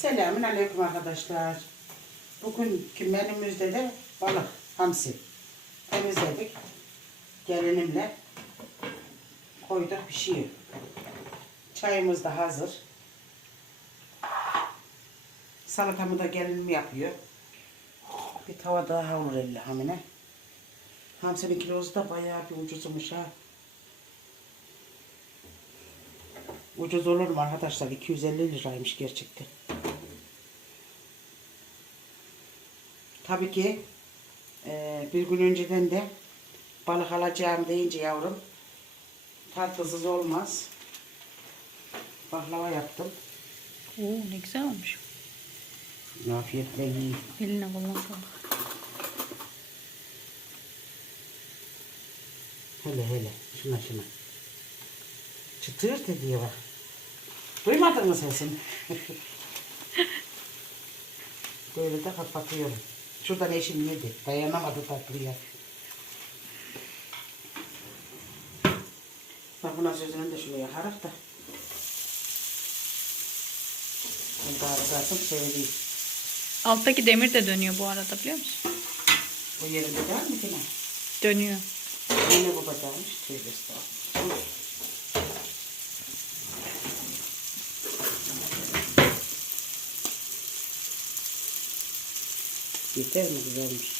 Selamun aleyküm arkadaşlar. Bugünkü menümüzde de balık, hamsi. Temizledik. Gelinimle koyduk pişiyor. Çayımız da hazır. Salatamı da gelinim yapıyor. Bir tava daha olur elli hamine. Hamsinin kilosu da bayağı bir ucuzmuş ha. Ucuz olur mu arkadaşlar? 250 liraymış gerçekten. Tabii ki eee, bir gün önceden de balık alacağım deyince yavrum tatlısız olmaz. Baklava yaptım. Oo ne güzel olmuş. Afiyetle yiyin. Eline koluna sağlık. Hele hele. Şuna şuna. Çıtır diye bak. Duymadın mı sesini? Böyle de kapatıyorum. Şuradan eşim yedi. Dayanamadı tatlıya. Bak buna sözünü de şunu yakarak da. Ben daha zaten söyleyeyim. Alttaki demir de dönüyor bu arada biliyor musun? Bu yerinde değil mi yine? Dönüyor. Yine bu bacağımış. Tövbe estağfurullah. Yeter mi güzelmiş?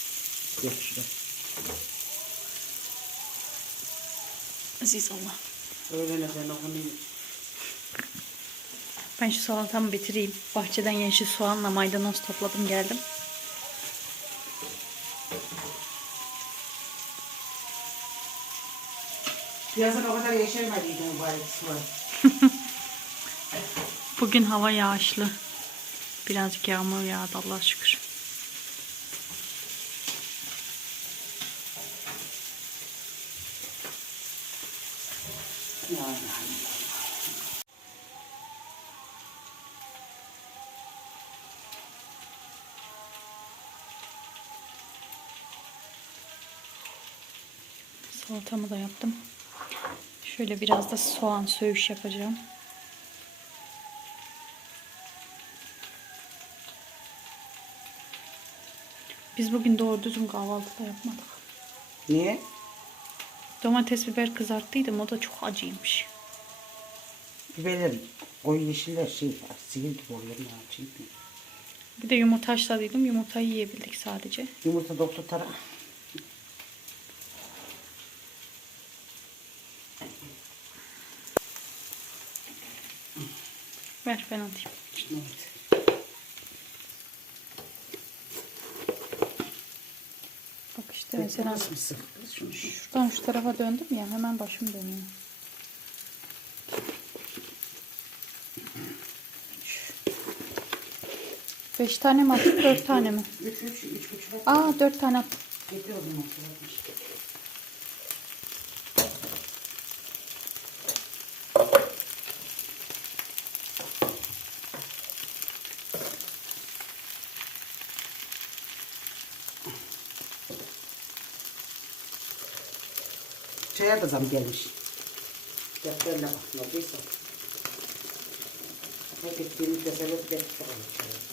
Şurada. Aziz Allah. Öyle neden okunuyor. Ben şu salatamı bitireyim. Bahçeden yeşil soğanla maydanoz topladım geldim. Yazın o kadar yeşermediydi mübarek sular. Bugün hava yağışlı. Birazcık yağmur yağdı Allah'a şükür. Ya. Salatamı da yaptım. Şöyle biraz da soğan söğüş yapacağım. Biz bugün doğru düzgün kahvaltı da yapmadık. Niye? Domates biber kızarttıydım o da çok acıymış. Biberler koyu yeşiller şey sihir gibi oluyor. Yapayım? Bir de yumurta haşladıydım. Yumurtayı yiyebildik sadece. Yumurta doktor tara. Ver ben atayım. Evet. Bak işte mesela Nasıl mısın? Şuradan şu tarafa döndüm ya hemen başım dönüyor. Beş tane mi attın, dört tane mi? Üç, üç, üç buçuk. Aa dört tane attım. Getir o zaman. Çaya da zam gelmiş. Defterine bak ne olduysa. Ne gittiğimizde sebep defter olur çaya.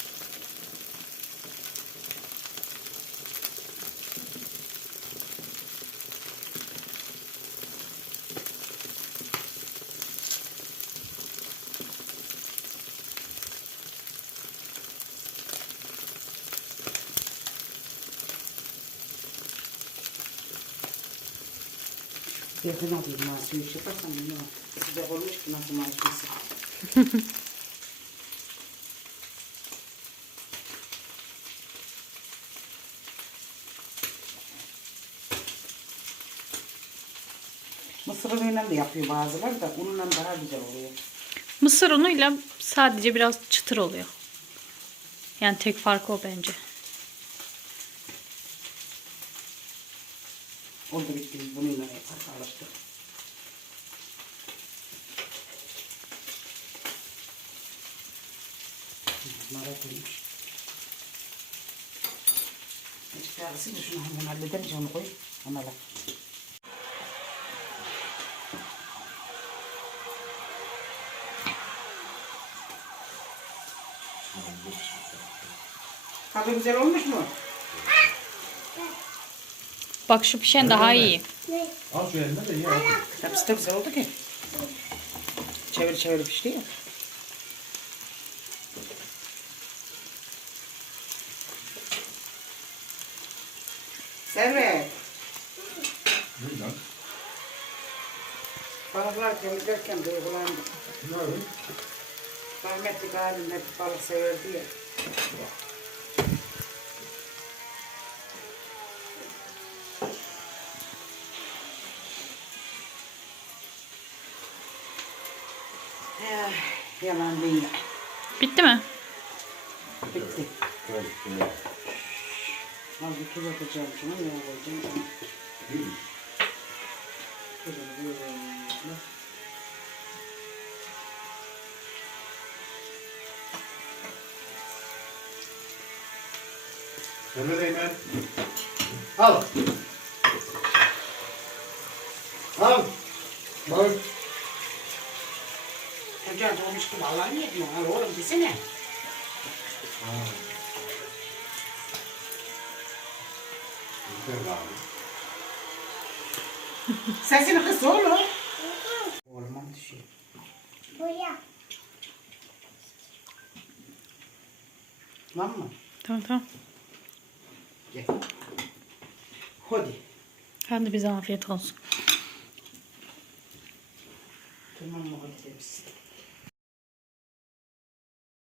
Yakın alayım ben suyu iş yaparsam bilmiyorum. Sıcak olmuş ki nasıl maaşlısı. Mısır unuyla da yapıyor bazıları da ununla daha güzel oluyor. Mısır unuyla sadece biraz çıtır oluyor. Yani tek farkı o bence. Oldu bitti biz bununla yaparız alıştık. Merak etmiş. Azıcık daha ısın da şunu hemen hallederiz onu koy. Ona bak. Tadı güzel olmuş mu? Bak şu pişen daha iyi. Al şu eline de ye. hadi. Hepsi de güzel oldu ki. Çevir çevir pişti ya. Servet. Ne lan? Balıklar temizlerken duygulandım. Ne öyle? Rahmetli galim hep balık severdi ya. Yalan değil. Bitti mi? Bitti. Böyle, böyle. Az bir tuz atacağım şuna. Şöyle de hemen. Al. Al. Bak. Çocuğa doğmuş gibi Allah'ın niyetine. Al oğlum desene. Güzel abi. Sesini kıs oğlum. Orman düşüyor. Buraya. Tamam mı? Tamam tamam. Gel. Hadi. Hadi bize afiyet olsun. Tamam mı? Hadi.